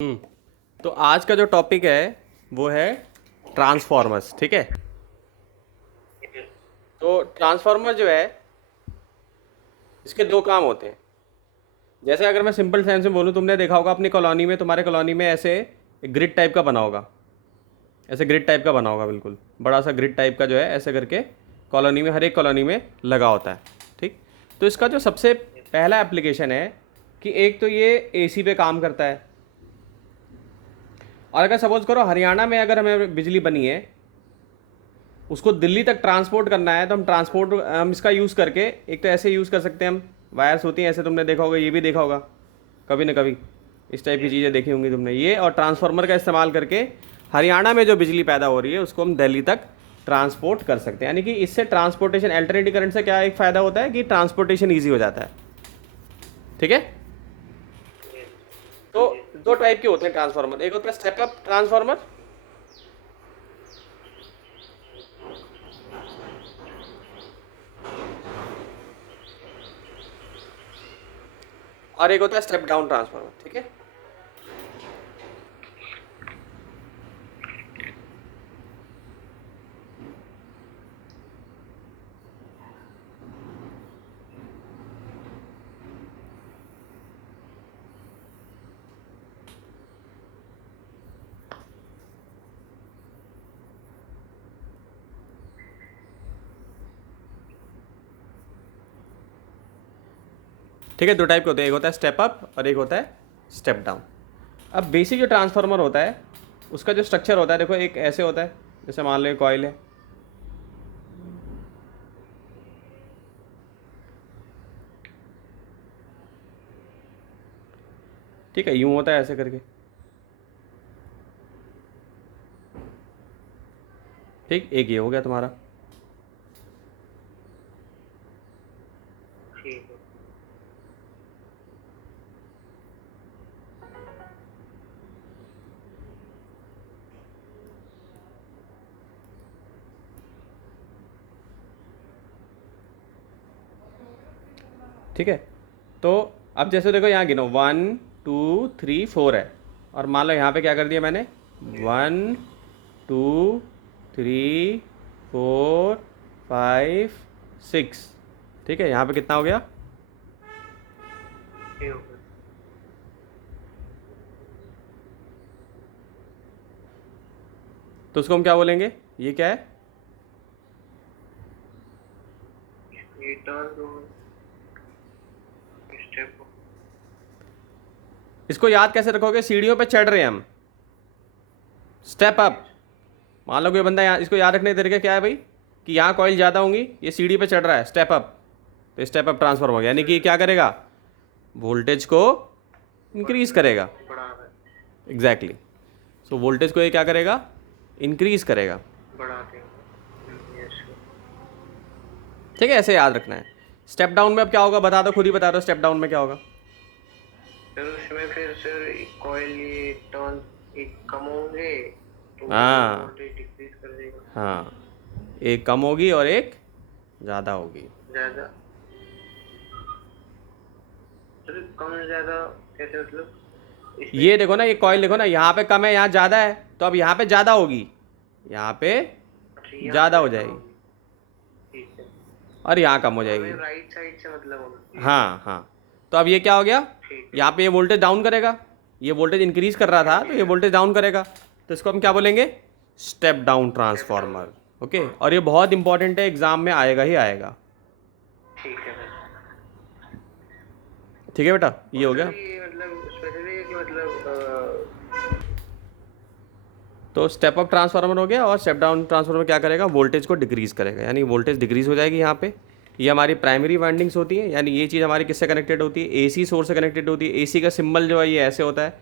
हम्म। तो आज का जो टॉपिक है वो है ट्रांसफॉर्मर्स। ठीक है। तो ट्रांसफॉर्मर जो है इसके दो काम होते हैं। जैसे अगर मैं सिंपल सेंस में बोलूँ, तुमने देखा होगा अपनी कॉलोनी में, तुम्हारे कॉलोनी में ऐसे एक ग्रिड टाइप का बना होगा। ऐसे ग्रिड टाइप का बना होगा, बिल्कुल बड़ा सा ग्रिड टाइप का जो है ऐसे करके कॉलोनी में, हर एक कॉलोनी में लगा होता है। ठीक। तो इसका जो सबसे पहला एप्लीकेशन है कि एक तो ये एसी पे काम करता है। और अगर सपोज करो हरियाणा में अगर हमें बिजली बनी है, उसको दिल्ली तक ट्रांसपोर्ट करना है, तो हम इसका यूज़ करके एक तो ऐसे यूज़ कर सकते हैं। हम वायर्स होती हैं ऐसे, तुमने देखा होगा, ये भी देखा होगा कभी ना कभी, इस टाइप की चीज़ें देखी होंगी तुमने। ये और ट्रांसफार्मर का इस्तेमाल करके हरियाणा में जो बिजली पैदा हो रही है उसको हम दिल्ली तक ट्रांसपोर्ट कर सकते हैं। यानी कि इससे ट्रांसपोर्टेशन, अल्टरनेटिव करंट से क्या एक फ़ायदा होता है कि ट्रांसपोर्टेशन ईजी हो जाता है। ठीक है। तो दो टाइप के होते हैं ट्रांसफार्मर, एक होता है स्टेप अप ट्रांसफार्मर और एक होता है स्टेप डाउन ट्रांसफार्मर। ठीक है। ठीक है। दो टाइप के होते हैं, एक होता है स्टेप अप और एक होता है स्टेप डाउन। अब बेसिक जो ट्रांसफार्मर होता है उसका जो स्ट्रक्चर होता है, देखो एक ऐसे होता है, जैसे मान लो कॉइल है। ठीक है, यूं होता है ऐसे करके। ठीक, एक ये हो गया तुम्हारा। ठीक है। ठीक है। तो अब जैसे देखो यहाँ गिनो, 1 2 3 4 है। और मान लो यहाँ पे क्या कर दिया मैंने, 1 2 3 4 5 6। ठीक है, यहाँ पे कितना हो गया? ये हो गया। तो उसको हम क्या बोलेंगे, ये क्या है? ये टर्न दो स्टेप। इसको याद कैसे रखोगे? सीढ़ियों पे चढ़ रहे हैं हम, स्टेप अप। मान लो कोई बंदा यहाँ, इसको याद रखने के तरीके क्या है भाई, कि यहाँ कॉइल ज़्यादा होंगी, ये सीढ़ी पे चढ़ रहा है, स्टेप अप। तो स्टेप अप ट्रांसफर हो गया, यानी कि ये क्या करेगा, वोल्टेज को इंक्रीज करेगा। बढ़ा रहा है। एग्जैक्टली। सो वोल्टेज को ये क्या करेगा, इंक्रीज करेगा। बढ़ा देंगे। यस। ठीक है, ऐसे याद रखना है। स्टेप डाउन में अब क्या होगा, बता दो, खुद ही बता दो, स्टेप डाउन में क्या होगा? फिर उसमें फिर सर कॉइल ये टर्न एक कम होंगे तो हाँ वोल्टेज डिक्रीज कर देगा। हाँ, एक कम होगी और एक ज़्यादा होगी। ज़्यादा सर कम ज़्यादा कैसे मतलब ये इसमें देखो ना, ये कॉइल देखो ना, यहाँ पे कम है, यहाँ ज़्यादा है, तो अब यहाँ पे ज़्यादा होगी, यहाँ पे अच्छा यहाँ ज़्यादा हो ज़्यादा जाएगी होगी। ठीक है। और यहाँ कम हो हमें जाएगी। राइट साइड से मतलब होना चाहिए। हाँ हाँ। तो अब ये क्या हो गया, ठीक है। यहाँ पे ये वोल्टेज डाउन करेगा, ये वोल्टेज इंक्रीज कर रहा था तो ये वोल्टेज डाउन करेगा। तो इसको हम क्या बोलेंगे, step down step down. Transformer. Okay. हाँ और ये बहुत इंपॉर्टेंट है, एग्जाम में आएगा ही आएगा। ठीक है सर। ठीक है बेटा, ये और हो सर गया। ये मतलब स्पेसिफिक है कि मतलब तो स्टेप अप ट्रांसफार्मर हो गया, और स्टेप डाउन ट्रांसफार्मर क्या करेगा, वोल्टेज को डिक्रीज करेगा, यानी वोल्टेज डिक्रीज हो जाएगी यहाँ पे। ये हमारी प्राइमरी वाइंडिंग्स होती हैं, यानी ये चीज़ हमारी किससे कनेक्टेड होती है, एसी सोर्स से कनेक्टेड होती है। एसी का सिंबल जो है ये ऐसे होता है,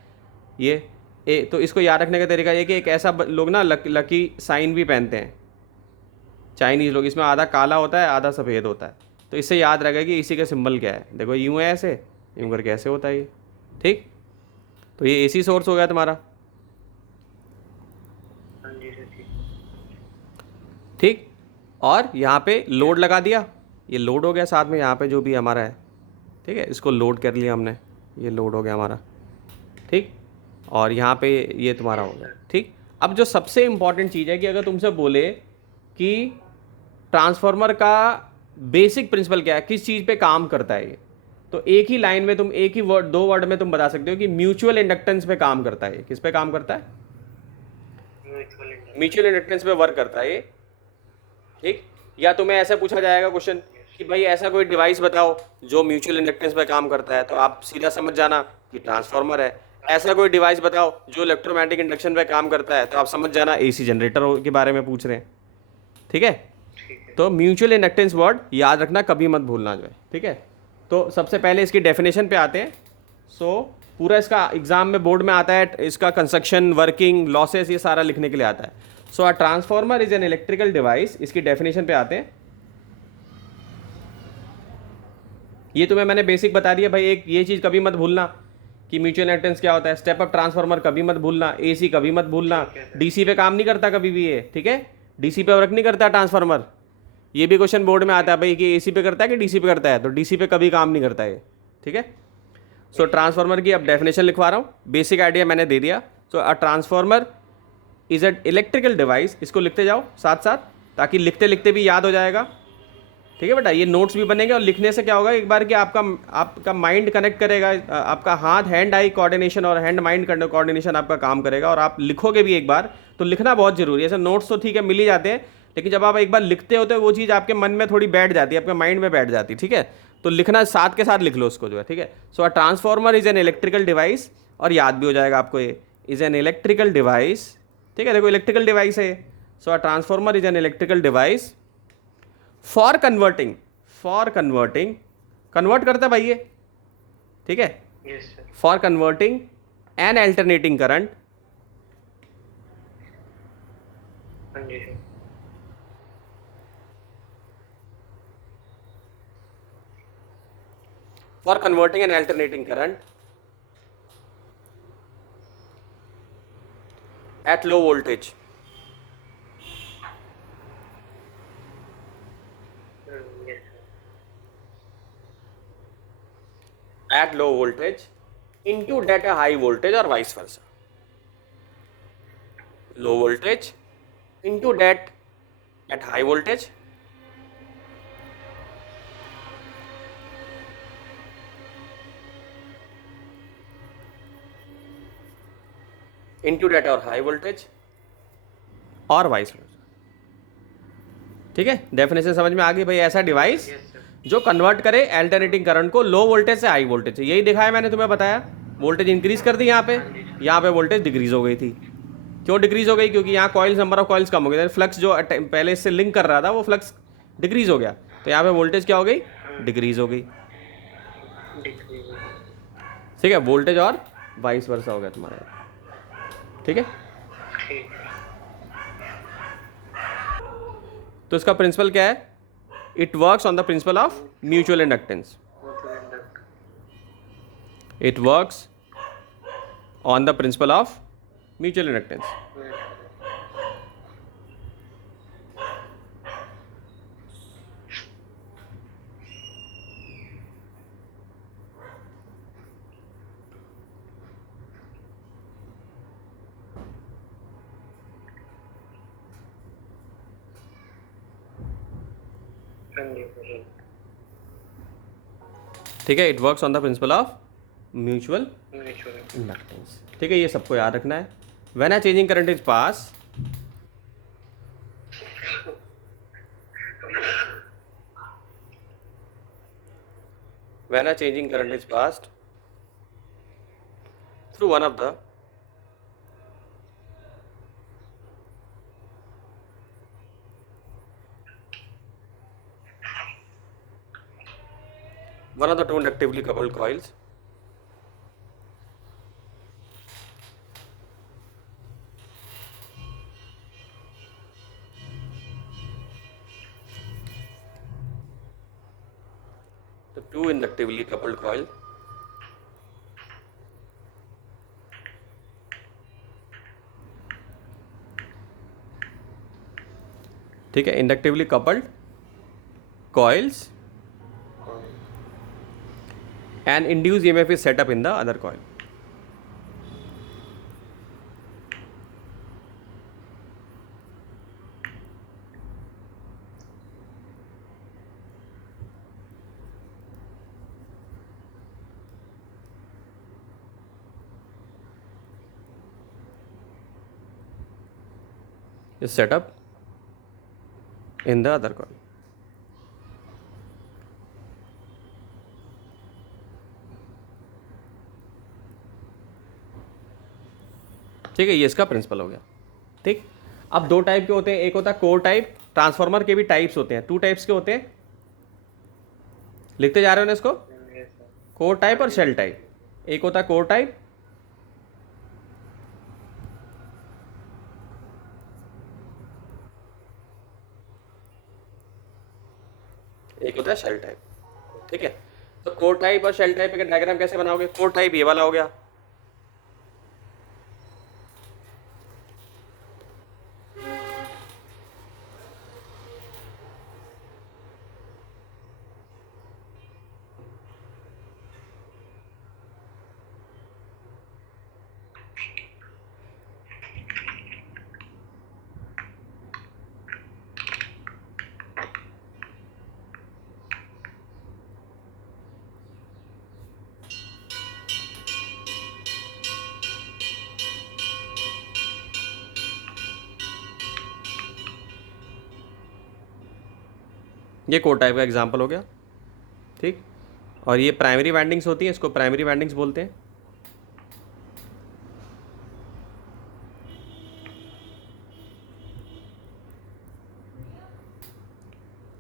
ये तो इसको याद रखने का तरीका ये कि एक ऐसा लोग ना लकी साइन भी पहनते हैं, चाइनीज़ लोग, इसमें आधा काला होता है आधा सफ़ेद होता है। तो इससे याद रहेगा कि एसी का सिंबल क्या है। देखो यूँ है ऐसे, यूँ करके ऐसे होता है ये। ठीक। तो ये एसी सोर्स हो गया तुम्हारा। हाँ जी सर ठीक। ठीक। और यहाँ पे लोड लगा दिया, ये लोड हो गया साथ में, यहाँ पे जो भी हमारा है। ठीक है, इसको लोड कर लिया हमने, ये लोड हो गया हमारा। ठीक। और यहाँ पे ये तुम्हारा हो गया, ठीक। अब जो सबसे इम्पॉर्टेंट चीज़ है कि अगर तुमसे बोले कि ट्रांसफार्मर का बेसिक प्रिंसिपल क्या है, किस चीज़ पे काम करता है ये, तो एक ही लाइन में तुम एक ही वर्ड, दो वर्ड में तुम बता सकते हो कि म्यूचुअल इंडक्टेंस पे काम करता है। किस पे काम करता है? म्यूचुअल इंडक्टेंस पे वर्क करता है ये, ठीक। या तुम्हें ऐसा पूछा जाएगा क्वेश्चन कि भाई ऐसा कोई डिवाइस बताओ जो म्यूचुअल इंडक्टेंस पे काम करता है, तो आप सीधा समझ जाना कि ट्रांसफार्मर है। ऐसा कोई डिवाइस बताओ जो इलेक्ट्रोमैग्नेटिक इंडक्शन पे काम करता है, तो आप समझ जाना एसी जनरेटर के बारे में पूछ रहे हैं, ठीक है। तो म्यूचुअल इंडक्टेंस वर्ड याद रखना, कभी मत भूलना जो है, ठीक है। तो सबसे पहले इसकी डेफिनेशन पे आते हैं। सो पूरा इसका एग्जाम में बोर्ड में आता है, इसका कंस्ट्रक्शन, वर्किंग, लॉसेस, ये सारा लिखने के लिए आता है। So a transformer is an electrical device, इसकी डेफिनेशन पे आते हैं। ये तुम्हें मैंने बेसिक बता दिया भाई। एक ये चीज़ कभी मत भूलना कि म्यूचुअल इंडक्टेंस क्या होता है। स्टेप अप ट्रांसफार्मर कभी मत भूलना, एसी कभी मत भूलना, डीसी पे काम नहीं करता कभी भी ये, ठीक है। डीसी पे वर्क नहीं करता ट्रांसफार्मर। ये भी क्वेश्चन बोर्ड में आता है भाई कि एसी पे करता है कि डीसी पे करता है, तो डीसी पे कभी काम नहीं करता है, ठीक है। सो ट्रांसफार्मर की अब डेफिनेशन लिखवा रहा हूँ, बेसिक आइडिया मैंने दे दिया। So a transformer is a electrical device, इसको लिखते जाओ साथ साथ, ताकि लिखते लिखते भी याद हो जाएगा, ठीक है बेटा। ये नोट्स भी बनेंगे और लिखने से क्या होगा एक बार कि आपका माइंड कनेक्ट करेगा, आपका हाथ हैंड आई कोऑर्डिनेशन और हैंड माइंड कोऑर्डिनेशन आपका काम करेगा, और आप लिखोगे भी एक बार। तो लिखना बहुत जरूरी है। ऐसे नोट्स तो ठीक है मिल ही जाते हैं, लेकिन जब आप एक बार लिखते होते हो वो चीज़ आपके मन में थोड़ी बैठ जाती है, आपके माइंड में बैठ जाती है, ठीक है। तो लिखना साथ के साथ लिख लो उसको जो है, ठीक है। So a transformer is an electrical device, और याद भी हो जाएगा आपको ये, इज एन इलेक्ट्रिकल डिवाइस, ठीक है। देखो इलेक्ट्रिकल डिवाइस है। So a transformer is an electrical device for converting, convert करता है भाई ये, ठीक है। For converting an alternating current, for converting an alternating current at low voltage, at low voltage into that a high voltage or vice versa. Low voltage into that at high voltage, into that or high voltage और vice versa, ठीक है। Definition समझ में आ गई भाई। ऐसा device जो convert करे अल्टरनेटिंग करंट को लो वोल्टेज से हाई वोल्टेज से, यही दिखाया मैंने तुम्हें बताया। वोल्टेज इंक्रीज कर दी यहाँ पे वोल्टेज डिक्रीज हो गई थी। क्यों डिक्रीज हो गई? क्योंकि यहाँ कॉइल्स, नंबर ऑफ कॉइल्स कम हो गए, फ्लक्स जो पहले इससे लिंक कर रहा था वो फ्लक्स डिक्रीज हो गया, तो यहाँ पे वोल्टेज क्या हो गई? डिक्रीज हो गई, ठीक है। वोल्टेज और वाइस वर्सा हो गया तुम्हारा, ठीक है। तो इसका प्रिंसिपल क्या है? It works on the principle of mutual inductance, it works on the principle of mutual inductance, ठीक है। It works on the principle of mutual inductance, ठीक है। ये सबको याद रखना है। When a changing current is pass, when a changing current is passed through one of the two inductively coupled coils, the two inductively coupled coil ठीक है, inductively coupled coils and induced EMF is set up in the other coil, is set up in the other coil. ठीक है, ये इसका principal हो गया। ठीक, अब दो टाइप के होते हैं, एक होता है कोर टाइप। ट्रांसफार्मर के भी टाइप्स होते हैं, 2 टाइप्स के होते हैं। लिखते जा रहे हो ना इसको, yes sir. कोर टाइप और शेल टाइप। एक होता है कोर टाइप, एक होता है शेल टाइप। ठीक है, तो कोर टाइप और शेल टाइप का डायग्राम कैसे बनाओगे? कोर टाइप ये वाला हो गया, ये कोर टाइप का एग्जांपल हो गया। ठीक, और ये प्राइमरी वाइंडिंग्स होती हैं, इसको प्राइमरी वाइंडिंग्स बोलते हैं।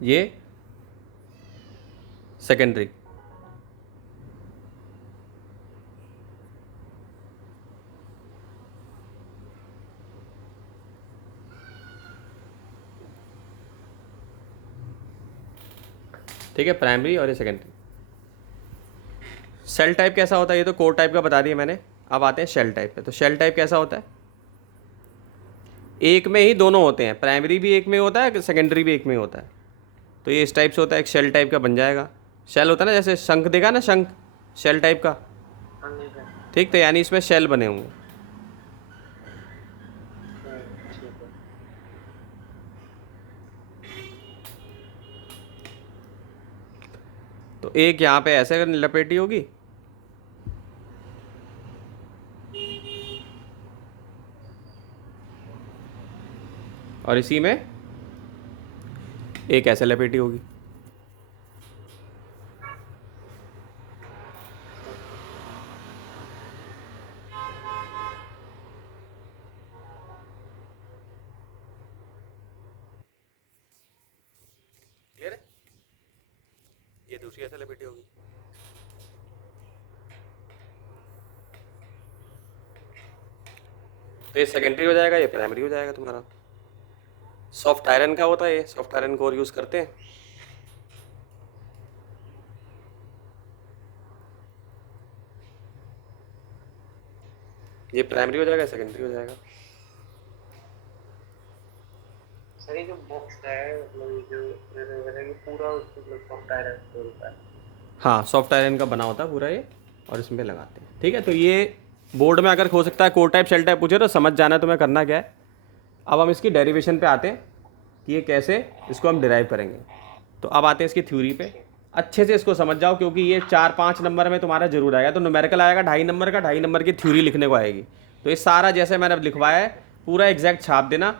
ये सेकेंडरी। ठीक है, प्राइमरी और ये सेकेंडरी। सेल टाइप कैसा होता है? ये तो कोर टाइप का बता दिया मैंने। अब आते हैं शेल टाइप पे। तो शेल टाइप कैसा होता है? एक में ही दोनों होते हैं, प्राइमरी भी एक में होता है, सेकेंडरी भी एक में होता है। तो ये इस टाइप से होता है, एक शेल टाइप का बन जाएगा। शेल होता है ना, जैसे शंख देखा ना, शंख शेल टाइप का। हाँ जी सर. ठीक, तो यानी इसमें शेल बने होंगे। ठीक है. तो एक यहाँ पे ऐसे लपेटी होगी, और इसी में एक ऐसे लपेटी होगी। क्लियर है? ये दूसरी ऐसे लपेटी होगी। तो ये सेकेंडरी हो जाएगा, ये प्राइमरी हो जाएगा तुम्हारा। सॉफ्ट आयरन का होता है, ये सॉफ्ट आयरन कोर यूज़ करते हैं। ये प्राइमरी हो जाएगा, सेकेंडरी हो जाएगा। सर ये जो बॉक्स है मतलब ये जो ये पूरा उसको मतलब सॉफ्ट आयरन से होता है. हाँ, सॉफ्ट आयरन का बना होता है पूरा ये, और इसमें लगाते हैं। ठीक है, तो ये बोर्ड में अगर हो सकता है कोर टाइप शेल टाइप पूछे तो समझ जाना तुम्हें करना क्या है। अब हम इसकी डेरिवेशन पे आते हैं कि ये कैसे इसको हम डिराइव करेंगे। तो अब आते हैं इसकी थ्योरी पे। अच्छे से इसको समझ जाओ, क्योंकि ये 4-5 नंबर में तुम्हारा जरूर आएगा। तो न्यूमेरिकल आएगा 2.5 नंबर का, 2.5 नंबर की थ्योरी लिखने को आएगी। तो ये सारा जैसे मैंने अब लिखवाया है पूरा एग्जैक्ट छाप देना।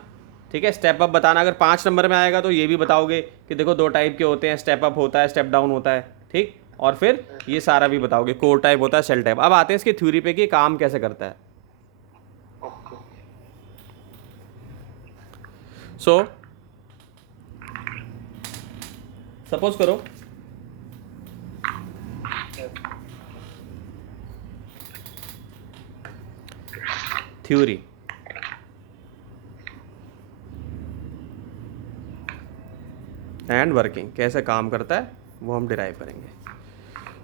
ठीक है, स्टेप अप बताना। अगर 5 नंबर में आएगा तो ये भी बताओगे कि देखो 2 टाइप के होते हैं, स्टेप अप होता है, स्टेप डाउन होता है। ठीक, और फिर ये सारा भी बताओगे, कोर टाइप होता है, शेल टाइप। अब आते हैं इसकी थ्योरी पे कि काम कैसे करता है। ओके. सो सपोज करो थ्योरी एंड वर्किंग कैसे काम करता है वो हम डिराइव करेंगे।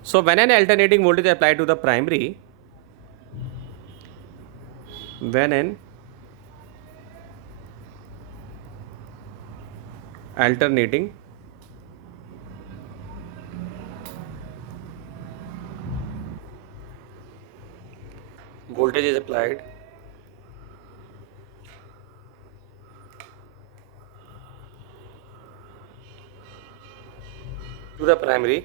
So when an alternating voltage apply to the primary, when an alternating voltage is applied to the primary,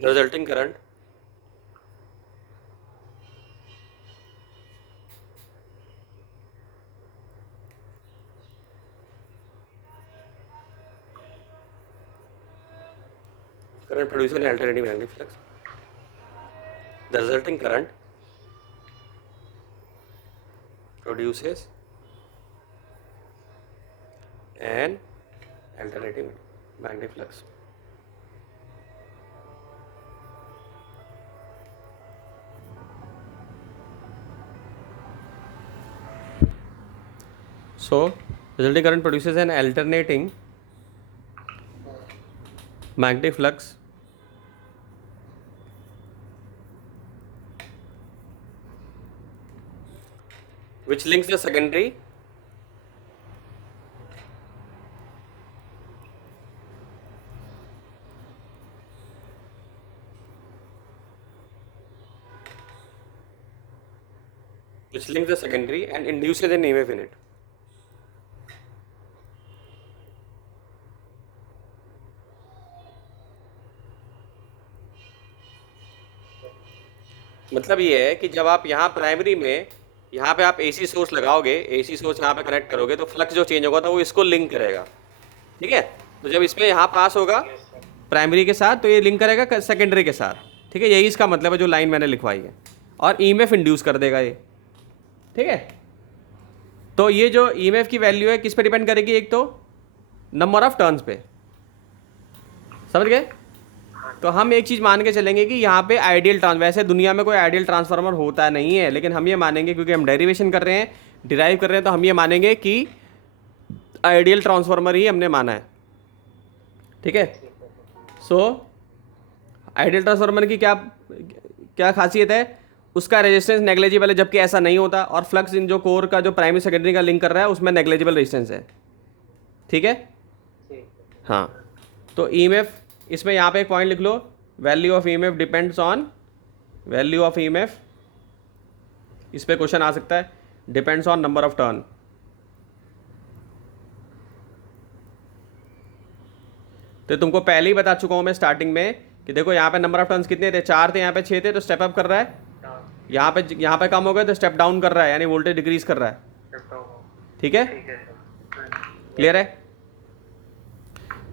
resulting current current produced in alternating magnetic flux. The resulting current produces an alternating magnetic flux. So, resulting current produces an alternating magnetic flux which links the secondary and induces an EMF in it. मतलब ये है कि जब आप यहाँ primary में यहाँ पे आप एसी सोर्स लगाओगे, एसी सोर्स यहाँ पे कनेक्ट करोगे तो फ्लक्स जो चेंज होगा तो वो इसको लिंक करेगा, ठीक है। तो जब इसमें यहाँ पास होगा प्राइमरी के साथ तो ये लिंक करेगा सेकेंडरी के साथ, ठीक है। यही इसका मतलब है जो लाइन मैंने लिखवाई है, और ईएमएफ इंड्यूस कर देगा ये, ठीक है। तो ये जो ईएमएफ की वैल्यू है किस पे डिपेंड करेगी, एक तो नंबर ऑफ टर्न्स पे, समझ गए। तो हम एक चीज़ मान के चलेंगे कि यहाँ पे आइडियल वैसे दुनिया में कोई आइडियल ट्रांसफार्मर होता नहीं है, लेकिन हम ये मानेंगे क्योंकि हम डेरिवेशन कर रहे हैं, डिराइव कर रहे हैं, तो हम ये मानेंगे कि आइडियल ट्रांसफार्मर ही हमने माना है, ठीक है। सो आइडियल ट्रांसफार्मर की क्या क्या खासियत है, उसका रेजिस्टेंस नेग्लेजिबल है, जबकि ऐसा नहीं होता, और फ्लक्स इन जो कोर का जो प्राइमरी सेकेंडरी का लिंक कर रहा है उसमें नेग्लेजिबल रेजिस्टेंस है, ठीक है। हाँ, तो ईएमएफ इसमें यहाँ पे एक पॉइंट लिख लो, value of EMF depends on value of EMF, इस पे क्वेश्चन आ सकता है, depends on number of turn. तो तुमको पहले ही बता चुका हूं मैं स्टार्टिंग में कि देखो यहाँ पे नंबर ऑफ टर्न्स कितने थे, 4 थे, यहाँ पे 6 थे, तो स्टेप अप कर रहा है, यहाँ पे कम हो गए तो स्टेप डाउन कर रहा है, यानी वोल्टेज डिक्रीज कर रहा है, ठीक है। क्लियर है,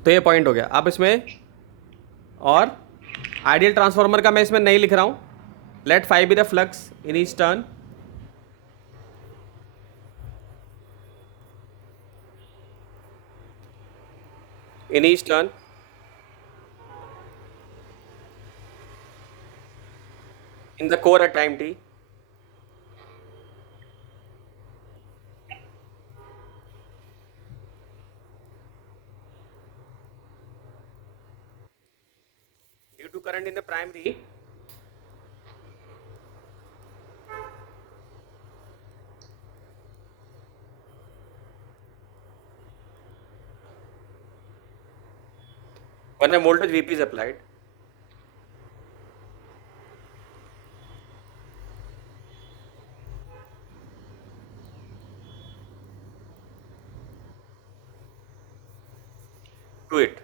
तो ये पॉइंट हो गया। अब इसमें और आइडियल ट्रांसफार्मर का मैं इसमें नहीं लिख रहा हूं, let phi be the flux in each turn, in each turn in the core at time t, due to current in the primary when a voltage Vp is applied, to it,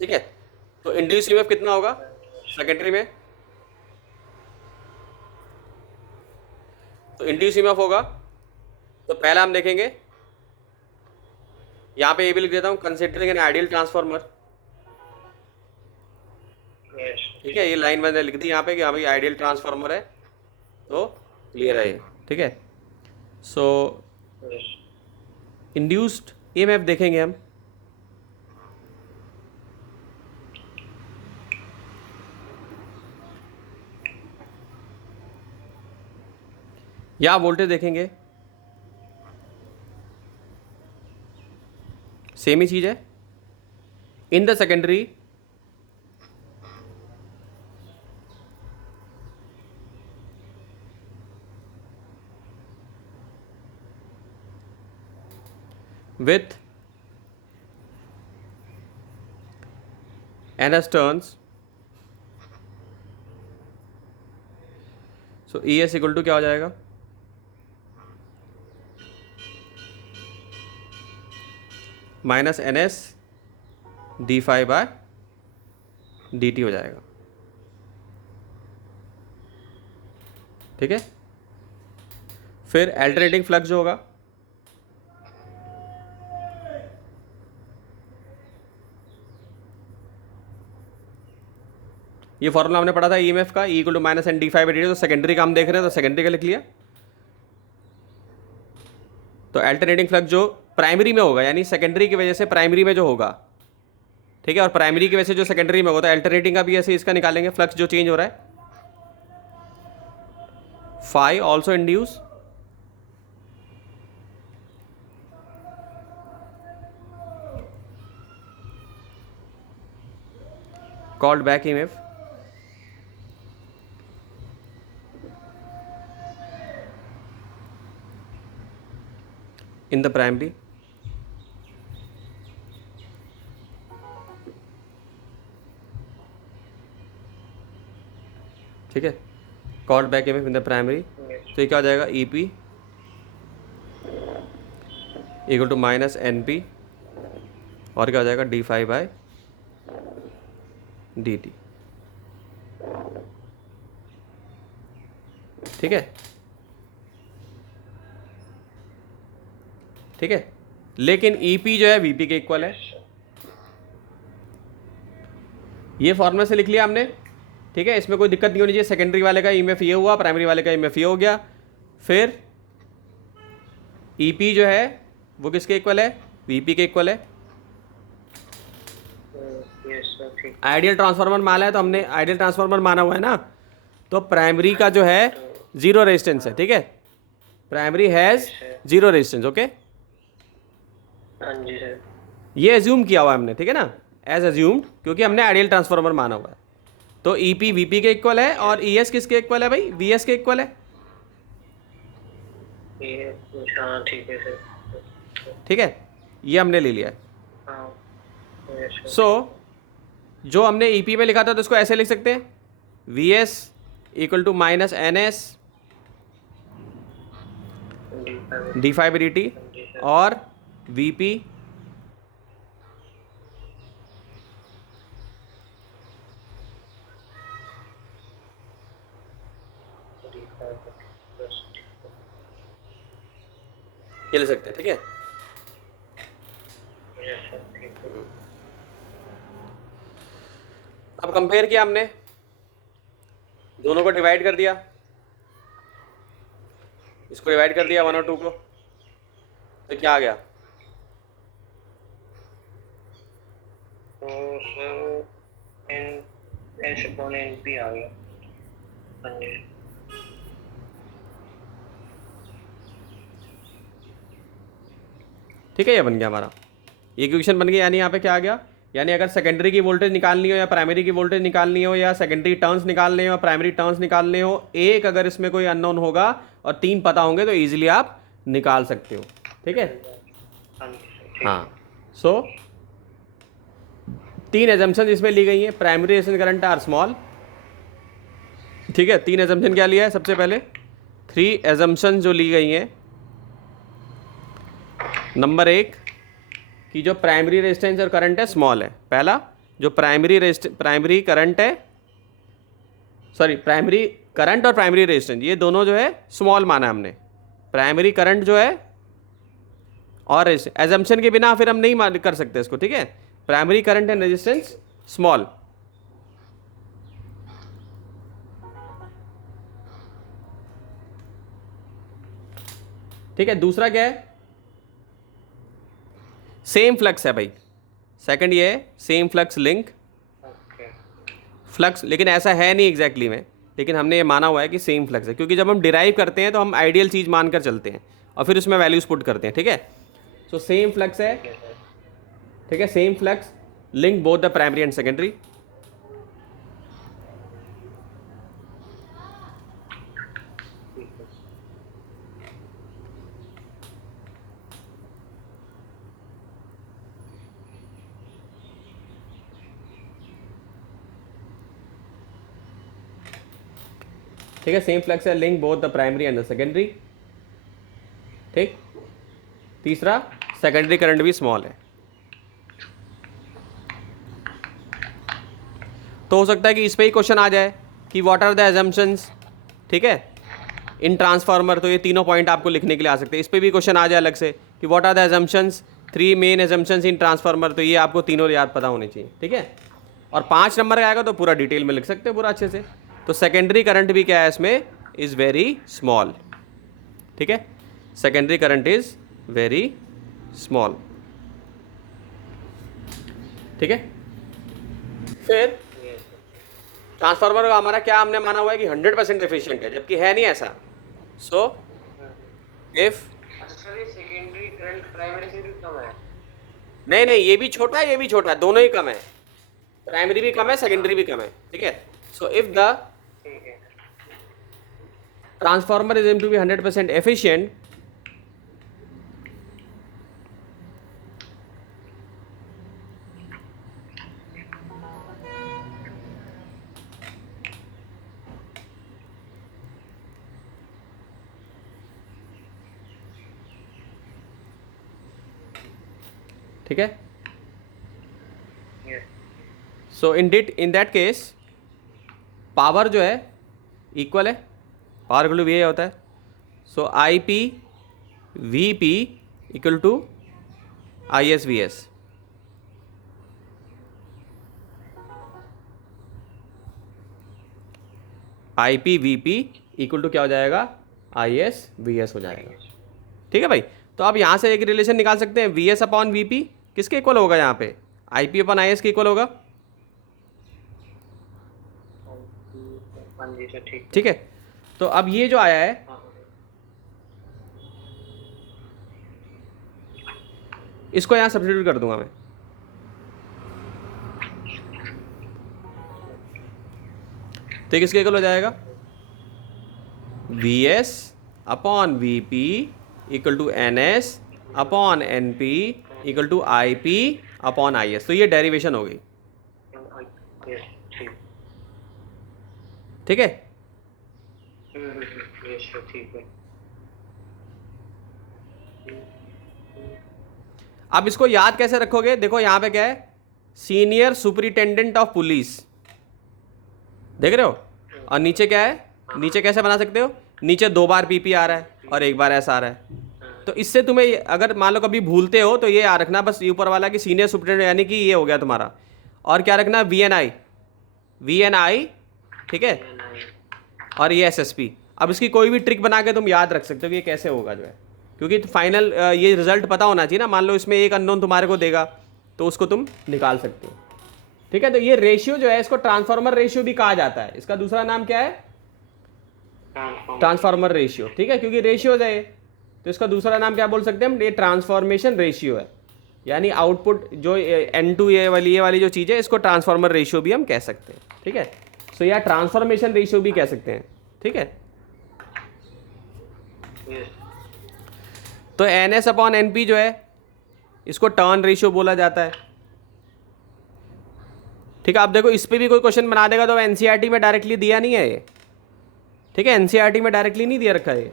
ठीक है। तो induce EMF कितना होगा secondary में, तो induce EMF होगा, तो पहला हम देखेंगे, यहाँ पे ये भी लिख देता हूँ, कंसिडरिंग एन आइडियल ट्रांसफार्मर, ठीक है। ये लाइन मैंने लिख दी यहाँ पे कि हाँ भाई आइडियल ट्रांसफार्मर है, तो क्लियर है ये, ठीक है। सो इंड्यूस्ड ईएमएफ देखेंगे हम, या वोल्टेज देखेंगे, सेम ही चीज है। In the secondary with ns turns, so ES equal to क्या हो जाएगा, minus NS d phi by dt हो जाएगा। ठीक है, फिर अल्टरनेटिंग फ्लक्स जो होगा, ये फॉर्मूला हमने पढ़ा था ईएमएफ का, E equal to minus N D phi D. तो सेकेंडरी का हम देख रहे हैं तो सेकेंडरी का लिख लिया। तो अल्टरनेटिंग फ्लक्स जो प्राइमरी में होगा, यानी सेकेंडरी की वजह से प्राइमरी में जो होगा, ठीक है, और प्राइमरी की वजह से जो सेकेंडरी में होता है, अल्टरनेटिंग का भी ऐसे इसका निकालेंगे, फ्लक्स जो चेंज हो रहा है, phi also induce called back EMF in the primary ठीक है, called back EMF in the primary। तो ये क्या हो जाएगा, EP equal to minus NP और क्या हो जाएगा d5/dt। ठीक है, ठीक है, लेकिन EP जो है VP के इक्वल है, ये फॉर्मूला से लिख लिया हमने। ठीक है, इसमें कोई दिक्कत नहीं होनी चाहिए। सेकेंडरी वाले का ईएमएफ ये हुआ, प्राइमरी वाले का ईएमएफ ये हो गया। फिर EP जो है वो किसके इक्वल है, VP के इक्वल है। आइडियल ट्रांसफार्मर माना है तो हमने आइडियल ट्रांसफार्मर माना हुआ है ना, तो प्राइमरी का जो है जीरो रेजिस्टेंस है। ठीक है, primary has zero resistance. Okay, हाँ जी सर। ये एज्यूम किया हुआ है हमने, ठीक है ना, एज एज्यूम्ड, क्योंकि हमने आइडियल ट्रांसफार्मर माना हुआ है। तो EP VP के इक्वल है और ES किसके इक्वल है भाई, VS के इक्वल है। ये हाँ ठीक है सर। ठीक है, ये हमने ले लिया है। हाँ सो जो हमने EP में लिखा था तो इसको ऐसे लिख सकते हैं, VS equal to minus NS d5/dt और VP ये ले सकते हैं। ठीक है, अब कंपेयर किया हमने, दोनों को डिवाइड कर दिया, इसको डिवाइड कर दिया 1 और 2 को, तो क्या आ गया, तो सर NP आ गया। हाँ जी ठीक है, ये बन गया हमारा, ये इक्वेशन बन गई। यानी यहाँ पे क्या आ गया, यानी अगर सेकेंडरी की वोल्टेज निकालनी हो या प्राइमरी की वोल्टेज निकालनी हो या सेकेंडरी टर्न्स निकालने हो या प्राइमरी टर्न्स निकालने हो, एक अगर इसमें कोई अननोन होगा और 3 पता होंगे तो इजीली आप निकाल सकते हो। ठीक है, हाँ। सो 3 एजम्पशन इसमें ली गई हैं। Primary resistance current are small. ठीक है, 3 एजम्पशन क्या लिया है, सबसे पहले 3 एजम्पशन जो ली गई हैं। नंबर 1 कि जो प्राइमरी रेजिस्टेंस और करंट है स्मॉल है। पहला, जो प्राइमरी करंट है, सॉरी प्राइमरी करंट और प्राइमरी रेजिस्टेंस ये दोनों जो है स्मॉल माना है हमने। प्राइमरी करंट जो है और एजम्पशन के बिना फिर हम नहीं कर सकते इसको। ठीक है, primary current and resistance small. ठीक है, दूसरा क्या है, सेम फ्लक्स है भाई। सेकंड ये है सेम फ्लक्स लिंक, फ्लक्स लेकिन ऐसा है नहीं एग्जैक्टली में, लेकिन हमने ये माना हुआ है कि सेम फ्लक्स है, क्योंकि जब हम डिराइव करते हैं तो हम आइडियल चीज़ मानकर चलते हैं और फिर उसमें वैल्यूज पुट करते हैं। ठीक है, सो सेम फ्लक्स है। ठीक है, same flux link both the primary and secondary. ठीक है, सेम फ्लक्स है link both the primary and the secondary. ठीक, तीसरा सेकेंडरी करंट भी स्मॉल है। तो हो सकता है कि इस पर ही क्वेश्चन आ जाए कि व्हाट आर द एजम्पशंस, ठीक है, इन ट्रांसफार्मर। तो ये तीनों पॉइंट आपको लिखने के लिए आ सकते हैं। इस पर भी क्वेश्चन आ जाए अलग से कि what are the assumptions, 3 main assumptions in transformer. तो ये आपको तीनों याद पता होने चाहिए, ठीक है। और 5 नंबर का आएगा तो पूरा डिटेल में लिख सकते हैं पूरा अच्छे से। तो सेकेंडरी करंट भी क्या है इसमें, इज़ वेरी स्मॉल, ठीक है। Secondary current is very small, ठीक है। फिर ट्रांसफार्मर का हमारा क्या हमने माना हुआ है कि 100% एफिशिएंट है, जबकि है नहीं ऐसा। सो इफ सर ये सेकेंडरी करंट प्राइमरी से भी कम है। नहीं नहीं, ये भी छोटा है, ये भी छोटा है, दोनों ही कम है। प्राइमरी भी कम है, सेकेंडरी भी कम है, ठीक है। सो इफ द ठीक है। Transformer is aim to be 100% efficient, ठीक है। Yes. So in that case power जो है इक्वल है, पावर इक्वल टू वी होता है। So I P V P equal to I S V S. I P V P equal to क्या हो जाएगा, आई एस वी एस हो जाएगा, ठीक है भाई। तो अब यहाँ से एक रिलेशन निकाल सकते हैं, we S upon V P किसके इक्वल होगा, यहाँ पे आई पी अपॉन आई एस के इक्वल होगा, हाँ जी सर, ठीक। ठीक है। तो अब ये जो आया है, इसको यहाँ सब्स्टिट्यूट कर दूंगा मैं। तो ये किसके इक्वल हो जाएगा, V S upon V P equal to N S upon N P equal to I P upon I S. तो ये डेरिवेशन हो गई, Yes, ठीक। ठीक है। Yes, sir, ठीक है। अब इसको याद कैसे रखोगे, देखो यहाँ पे क्या है, सीनियर सुपरिटेंडेंट ऑफ पुलिस, देख रहे हो। और नीचे क्या है, नीचे कैसे बना सकते हो, नीचे 2 बार पीपी आ रहा है और 1 बार एस आ रहा है। तो इससे तुम्हें अगर मान लो कभी भूलते हो तो ये याद रखना बस, ये ऊपर वाला कि सीनियर सुपरिटेंडेंट, यानी कि ये हो गया तुम्हारा। और क्या रखना, वी एन आई, ठीक है। और ये एस एस पी। अब इसकी कोई भी ट्रिक बना के तुम याद रख सकते हो कि ये कैसे होगा जो है, क्योंकि फाइनल ये रिजल्ट पता होना चाहिए ना। मान लो इसमें एक अननोन तुम्हारे को देगा तो उसको तुम निकाल सकते हो, ठीक है। तो ये रेशियो जो है इसको ट्रांसफार्मर रेशियो भी कहा जाता है, इसका दूसरा नाम क्या है, ट्रांसफार्मर रेशियो, ठीक है। क्योंकि रेशियोज है तो इसका दूसरा नाम क्या बोल सकते हैं हम, ये ट्रांसफॉर्मेशन रेशियो है। यानी आउटपुट जो N2 ये वाली जो चीज़ है, इसको ट्रांसफार्मर रेशियो भी हम कह सकते हैं, ठीक है। सो या ट्रांसफॉर्मेशन रेशियो भी कह सकते हैं, ठीक है। Yes. तो N S upon N P जो है इसको टर्न रेशियो बोला जाता है, ठीक है। आप देखो इस पर भी कोई क्वेश्चन बना देगा तो एनसीईआरटी में डायरेक्टली दिया नहीं है ये, ठीक है। एनसीईआरटी में डायरेक्टली नहीं दिया रखा है ये,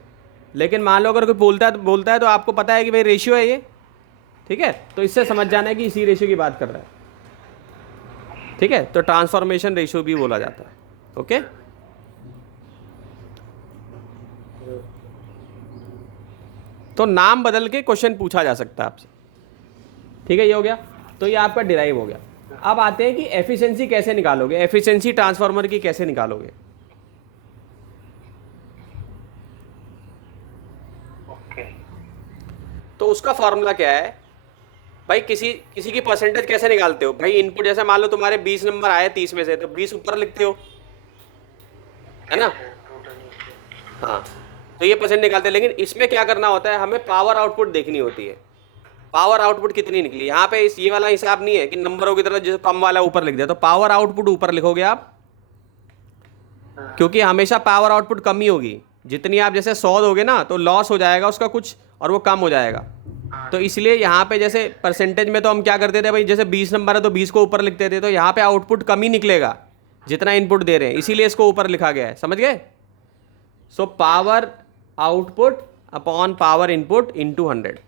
लेकिन मान लो अगर कोई बोलता है तो आपको पता है कि भाई रेशियो है ये, ठीक है। तो इससे समझ जाना है कि इसी रेशियो की बात कर रहा है, ठीक है। तो ट्रांसफॉर्मेशन रेशियो भी बोला जाता है, ओके। तो नाम बदल के क्वेश्चन पूछा जा सकता है आपसे, ठीक है। ये हो गया, तो ये आपका डिराइव हो गया। अब आते हैं कि एफिशिएंसी कैसे निकालोगे, एफिशिएंसी ट्रांसफार्मर की कैसे निकालोगे। Okay. तो उसका फॉर्मूला क्या है भाई, किसी की परसेंटेज कैसे निकालते हो भाई। इनपुट जैसे मान लो तुम्हारे 20 नंबर आए 30 में से, तो 20 ऊपर लिखते हो, है ना। हाँ, तो ये परसेंट निकालते हैं। लेकिन इसमें क्या करना होता है, हमें पावर आउटपुट देखनी होती है, पावर आउटपुट कितनी निकली। यहाँ पे ये वाला हिसाब नहीं है कि नंबरों की तरह जो कम वाला ऊपर लिख दिया, तो पावर आउटपुट ऊपर लिखोगे आप, क्योंकि हमेशा पावर आउटपुट कम ही होगी। जितनी आप जैसे 100 दोगे ना तो लॉस हो जाएगा उसका कुछ और वो कम हो जाएगा। तो इसलिए यहाँ पे जैसे परसेंटेज में तो हम क्या करते थे भाई, जैसे 20 नंबर है तो 20 को ऊपर लिखते थे, तो यहाँ पे आउटपुट कम ही निकलेगा जितना इनपुट दे रहे हैं, इसीलिए इसको ऊपर लिखा गया है, समझ गए। So power output upon power input into 100,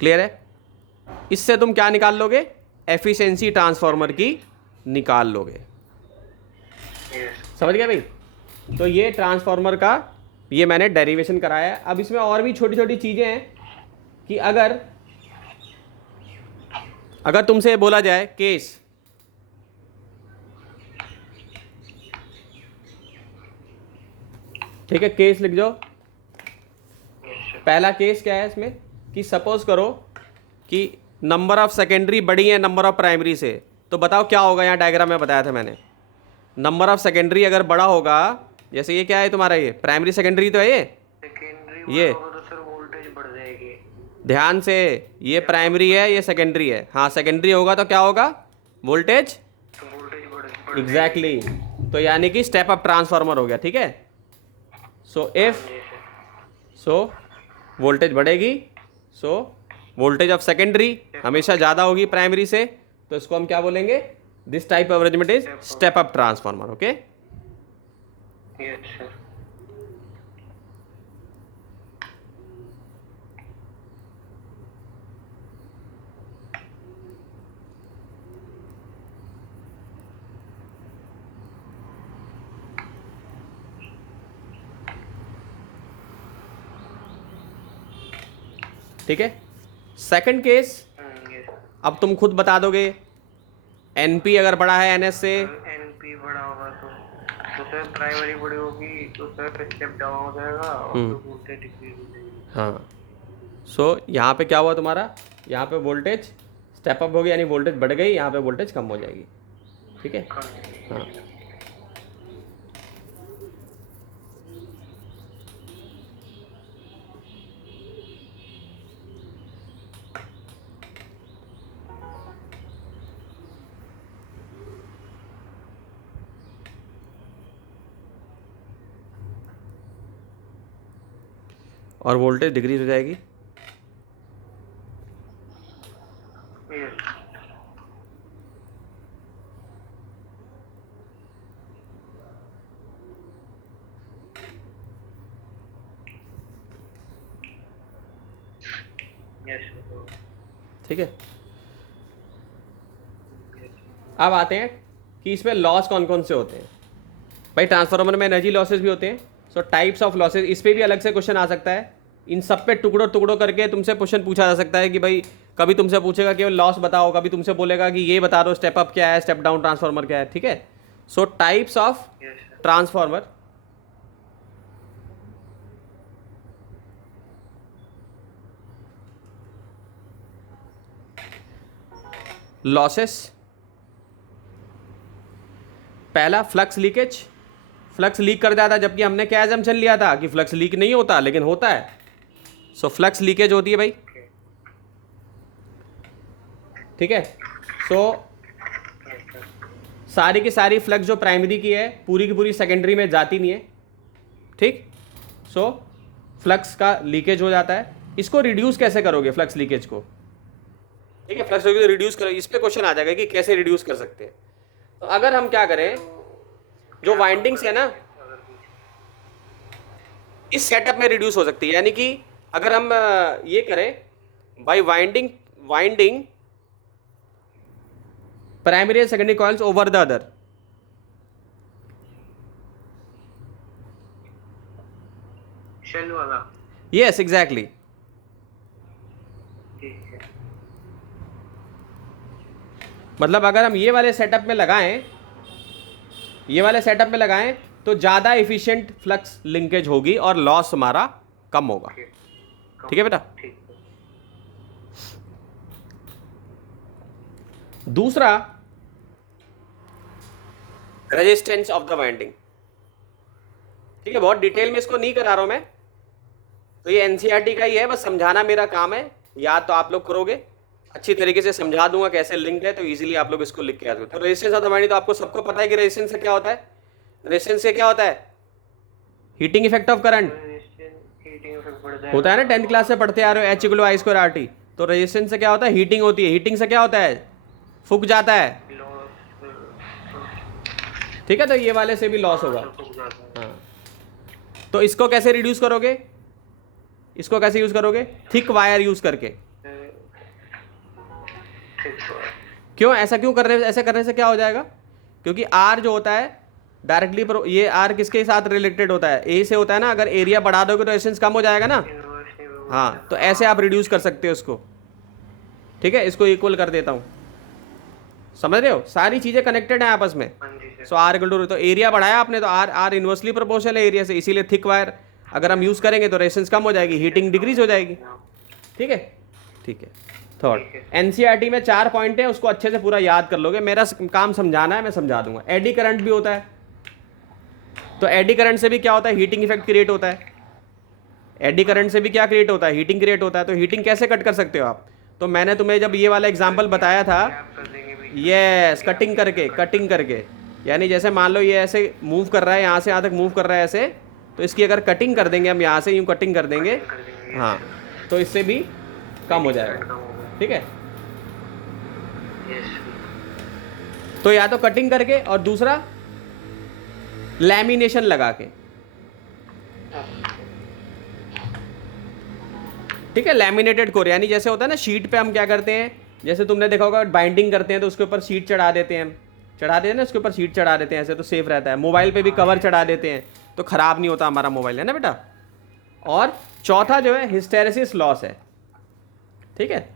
clear है। इससे तुम क्या निकाल लोगे, एफिशिएंसी ट्रांसफार्मर की निकाल लोगे। यस समझ गया भाई? तो ये ट्रांसफार्मर का ये मैंने डेरिवेशन कराया है। अब इसमें और भी छोटी छोटी चीज़ें हैं कि अगर तुमसे बोला जाए केस, ठीक है, केस लिख जाओ। पहला केस क्या है इसमें कि सपोज करो कि नंबर ऑफ सेकेंडरी बड़ी है नंबर ऑफ प्राइमरी से, तो बताओ क्या होगा। यहाँ डायग्राम में बताया था मैंने, नंबर ऑफ सेकेंडरी अगर बड़ा होगा, जैसे ये क्या है तुम्हारा, ये प्राइमरी सेकेंडरी तो है सेकेंडरी ये बड़ा होगा तो सर वोल्टेज बढ़ जाएगी। ध्यान से, ये प्राइमरी है ये सेकेंडरी है। हाँ सेकेंडरी होगा तो क्या होगा, वोल्टेज तो वोल्टेज बढ़ एग्जैक्टली तो यानी कि स्टेप अप ट्रांसफार्मर हो गया। ठीक है, सो इफ सो वोल्टेज बढ़ेगी, सो वोल्टेज ऑफ सेकेंडरी हमेशा ज़्यादा होगी प्राइमरी से, तो इसको हम क्या बोलेंगे, this type of arrangement is step up transformer. Okay, yes sir. ठीक है। सेकंड केस, यस अब तुम खुद बता दोगे, एनपी अगर बड़ा है एनएस से, एनपी बड़ा होगा तो सर प्राइमरी बड़ी होगी तो सर स्टेप डाउन हो जाएगा और फिर वोल्टेज डिक्रीज हो जाएगी। हाँ, सो यहाँ पे क्या हुआ तुम्हारा, यहाँ पे वोल्टेज स्टेप अप हो गया, यानी वोल्टेज बढ़ गई, यहाँ पे वोल्टेज कम हो जाएगी। ठीक है, हाँ और वोल्टेज डिक्रीज हो जाएगी। यस यस ठीक है, अब आते हैं कि इसमें लॉस कौन कौन से होते हैं। भाई ट्रांसफार्मर में एनर्जी लॉसेस भी होते हैं, सो टाइप्स ऑफ लॉसेस, इस पर भी अलग से क्वेश्चन आ सकता है। इन सब पे टुकड़ों टुकड़ों करके तुमसे क्वेश्चन पूछा जा सकता है कि भाई कभी तुमसे पूछेगा कि लॉस बताओ, कभी तुमसे बोलेगा कि ये बता दो स्टेप अप क्या है, स्टेप डाउन ट्रांसफार्मर क्या है। ठीक है, सो types of yes sir. Transformer, losses, पहला फ्लक्स लीकेज, फ्लक्स लीक कर जाता है, जबकि हमने क्या assumption लिया था कि फ्लक्स लीक नहीं होता, लेकिन होता है। सो फ्लक्स लीकेज होती है भाई। ठीक है, सो सारी की सारी फ्लक्स जो प्राइमरी की है पूरी की पूरी सेकेंडरी में जाती नहीं है। ठीक, सो फ्लक्स का लीकेज हो जाता है। इसको रिड्यूस कैसे करोगे फ्लक्स लीकेज को? ठीक है, फ्लक्स लीकेज रिड्यूस करो, इस पे क्वेश्चन आ जाएगा कि कैसे रिड्यूस कर सकते हैं। तो अगर हम क्या करें, जो वाइंडिंग्स है ना, इस सेटअप में रिड्यूस हो सकती है। यानी कि अगर हम ये करें by winding primary and secondary coils over the other, shell वाला। Yes exactly. ठीक है मतलब अगर हम ये वाले सेटअप में लगाएं, तो ज़्यादा एफिशिएंट फ्लक्स लिंकेज होगी और लॉस हमारा कम होगा। ठीक है बेटा। ठीक है दूसरा, रेजिस्टेंस ऑफ द वाइंडिंग। ठीक है, बहुत डिटेल में इसको नहीं करा रहा हूं मैं, तो ये एनसीईआरटी का ही है, बस समझाना मेरा काम है। याद तो आप लोग करोगे, अच्छी तरीके से समझा दूंगा कैसे लिंक है, तो इजीली आप लोग इसको लिख के आ जाओगे। तो रेजिस्टेंस ऑफ द वाइंडिंग तो आपको सबको पता है कि रेजिस्टेंस से क्या होता है। रेजिस्टेंस से क्या होता है, heating effect of current heating effect बढ़ जाएगा। होता है ना, 10th क्लास से पढ़ते आ रहे हो, H = I²RT। तो रेजिस्टेंस से क्या होता है, हीटिंग होती है। हीटिंग से क्या होता है, फूक जाता है। ठीक है, तो ये वाले से भी लॉस होगा। हाँ, तो इसको कैसे रिड्यूस करोगे, इसको कैसे यूज करोगे, थिक वायर यूज करके। क्यों ऐसा क्यों कर रहे हैं? ऐसे करने से क्या हो जाएगा? क्योंकि आर जो होता है डायरेक्टली पर, ये आर किसके साथ रिलेटेड होता है? ए से होता है ना। अगर एरिया बढ़ा दोगे तो रेजिस्टेंस कम हो जाएगा ना। हाँ, तो ऐसे आप रिड्यूस कर सकते हो इसको। ठीक है, इसको इक्वल कर देता हूँ, समझ रहे हो? सारी चीज़ें कनेक्टेड हैं आपस में। सो आर इक्वल टू, तो एरिया बढ़ाया आपने तो आर इन्वर्सली प्रोपोर्शनल है एरिया से, इसीलिए थिक वायर अगर हम यूज़ करेंगे तो रेजिस्टेंस कम हो जाएगी, हीटिंग डिक्रीज हो जाएगी। ठीक है, ठीक है। थर्ड, एनसीईआरटी में 4 पॉइंट है, उसको अच्छे से पूरा याद कर लोगे। मेरा काम समझाना है, मैं समझा दूंगा। एडी करंट भी होता है, तो एडी करंट से भी क्या होता है? हीटिंग इफेक्ट क्रिएट होता है। एडी करंट से भी क्या क्रिएट होता है? हीटिंग क्रिएट होता है। तो हीटिंग कैसे कट कर सकते हो आप? तो मैंने तुम्हें जब ये वाला एग्जांपल बताया था, यस, कटिंग करके, यानी जैसे मान लो ये ऐसे मूव कर रहा है, यहाँ से यहाँ तक मूव कर रहा है ऐसे, तो इसकी अगर कटिंग कर देंगे हम, यहाँ से यूँ कटिंग कर देंगे, हाँ, तो इससे भी कम हो जाएगा। ठीक है, तो या तो कटिंग करके और दूसरा लैमिनेशन लगा के। ठीक है, लैमिनेटेड कोर, यानी जैसे होता है ना शीट पे हम क्या करते हैं, जैसे तुमने देखा होगा बाइंडिंग करते हैं तो उसके ऊपर शीट चढ़ा देते हैं, ना, उसके ऊपर शीट चढ़ा देते हैं, ऐसे तो सेफ रहता है। मोबाइल पे भी कवर चढ़ा देते हैं तो ख़राब नहीं होता हमारा मोबाइल, है ना बेटा। और चौथा जो है हिस्टेरेसिस लॉस है। ठीक है,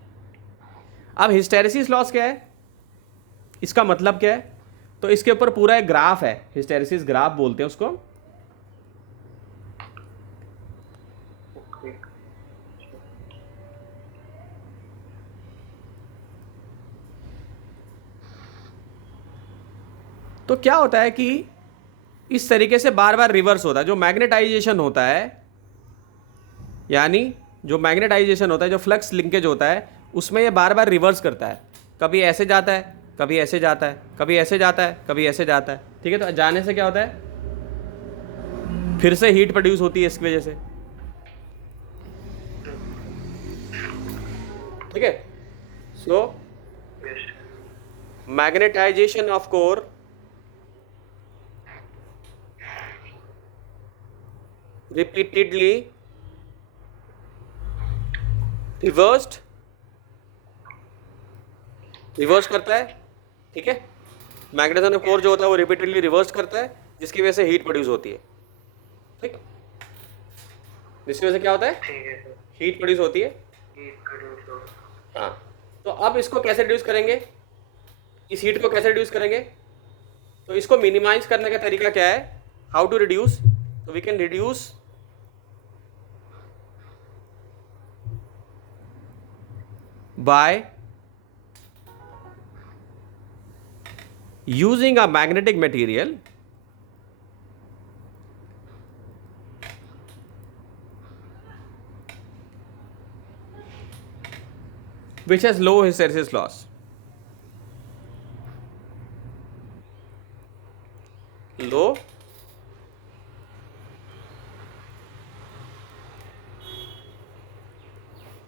अब हिस्टेरेसिस लॉस क्या है, इसका मतलब क्या है? तो इसके ऊपर पूरा एक ग्राफ है, हिस्टेरेसिस ग्राफ बोलते हैं उसको। तो क्या होता है कि इस तरीके से बार बार रिवर्स होता है। जो मैग्नेटाइजेशन होता है, यानी जो मैग्नेटाइजेशन होता है, जो फ्लक्स लिंकेज होता है, उसमें ये बार बार रिवर्स करता है। कभी ऐसे जाता है, कभी ऐसे जाता है, कभी ऐसे जाता है, कभी ऐसे जाता है। ठीक है, तो जाने से क्या होता है? फिर से हीट प्रोड्यूस होती है इसकी वजह से। ठीक है, so magnetization of core repeatedly reverse करता है। ठीक है, मैग्नेटाइजेशन ऑफ कोर जो होता है वो रिपीटेडली रिवर्स करता है, जिसकी वजह से हीट प्रोड्यूस होती है। ठीक, जिसकी वजह से क्या होता है? हीट प्रोड्यूस होती है। हाँ, तो अब इसको कैसे रिड्यूस करेंगे? इस हीट को कैसे रिड्यूस करेंगे? तो इसको मिनिमाइज करने का तरीका क्या है? How to reduce? तो we can reduce by using a magnetic material which has low hysteresis loss. Low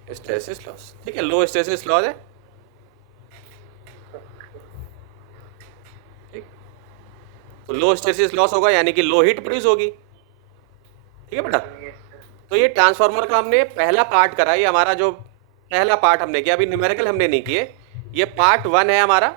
hysteresis loss. ठीक है, लो हिस्टेरेसिस लॉस है। ठीक, तो लो हिस्टेरेसिस लॉस होगा यानी कि लो हीट प्रोड्यूस होगी। ठीक है बेटा, तो ये ट्रांसफार्मर का हमने पहला पार्ट करा। ये हमारा जो पहला पार्ट हमने किया, अभी न्यूमेरिकल हमने नहीं किए, ये पार्ट 1 है हमारा।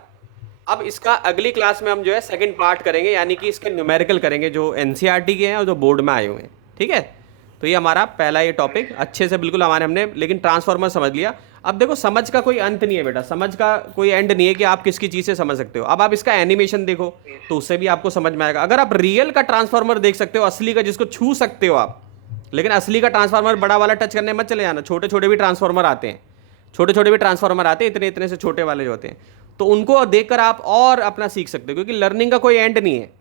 अब इसका अगली क्लास में हम जो है सेकंड पार्ट करेंगे, यानी कि इसके न्यूमेरिकल करेंगे जो एनसीईआरटी के हैं और जो बोर्ड में आए हुए हैं। ठीक है, तो ये हमारा पहला ये टॉपिक अच्छे से बिल्कुल हमारे हमने, लेकिन ट्रांसफार्मर समझ लिया। अब देखो, समझ का कोई अंत नहीं है बेटा, समझ का कोई एंड नहीं है कि आप किसकी चीज़ से समझ सकते हो। अब आप इसका एनिमेशन देखो तो उससे भी आपको समझ में आएगा। अगर आप रियल का ट्रांसफार्मर देख सकते हो, असली का, जिसको छू सकते हो आप, लेकिन असली का ट्रांसफार्मर बड़ा वाला टच करने मत चले जाना। छोटे छोटे भी ट्रांसफार्मर आते हैं, इतने इतने से छोटे वाले जो होते हैं, तो उनको देखकर आप और अपना सीख सकते हो, क्योंकि लर्निंग का कोई एंड नहीं है।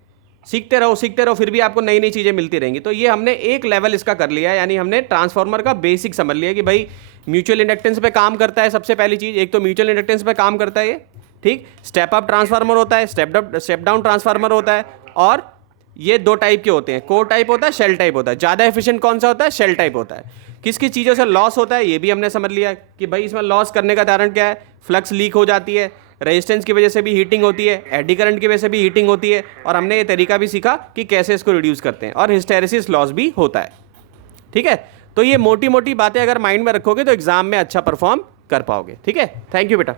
सीखते रहो, फिर भी आपको नई नई चीज़ें मिलती रहेंगी। तो ये हमने एक लेवल इसका कर लिया है, यानी हमने ट्रांसफार्मर का बेसिक समझ लिया कि भाई म्यूचुअल इंडक्टेंस पे काम करता है। सबसे पहली चीज़, एक तो म्यूचुअल इंडक्टेंस पे काम करता है ये। ठीक, स्टेप अप ट्रांसफार्मर होता है, स्टेप डाउन ट्रांसफार्मर होता है, और ये 2 टाइप के होते हैं, कोर टाइप होता है, शेल टाइप होता है। ज़्यादा एफिशिएंट कौन सा होता है? शेल टाइप होता है। किस किस चीज़ों से लॉस होता है ये भी हमने समझ लिया कि भाई इसमें लॉस करने का कारण क्या है? फ्लक्स लीक हो जाती है, रेजिस्टेंस की वजह से भी हीटिंग होती है, एडी करंट की वजह से भी हीटिंग होती है, और हमने ये तरीका भी सीखा कि कैसे इसको रिड्यूस करते हैं, और हिस्टेरेसिस लॉस भी होता है। ठीक है, तो ये मोटी मोटी बातें अगर माइंड में रखोगे तो एग्जाम में अच्छा परफॉर्म कर पाओगे। ठीक है, थैंक यू बेटा।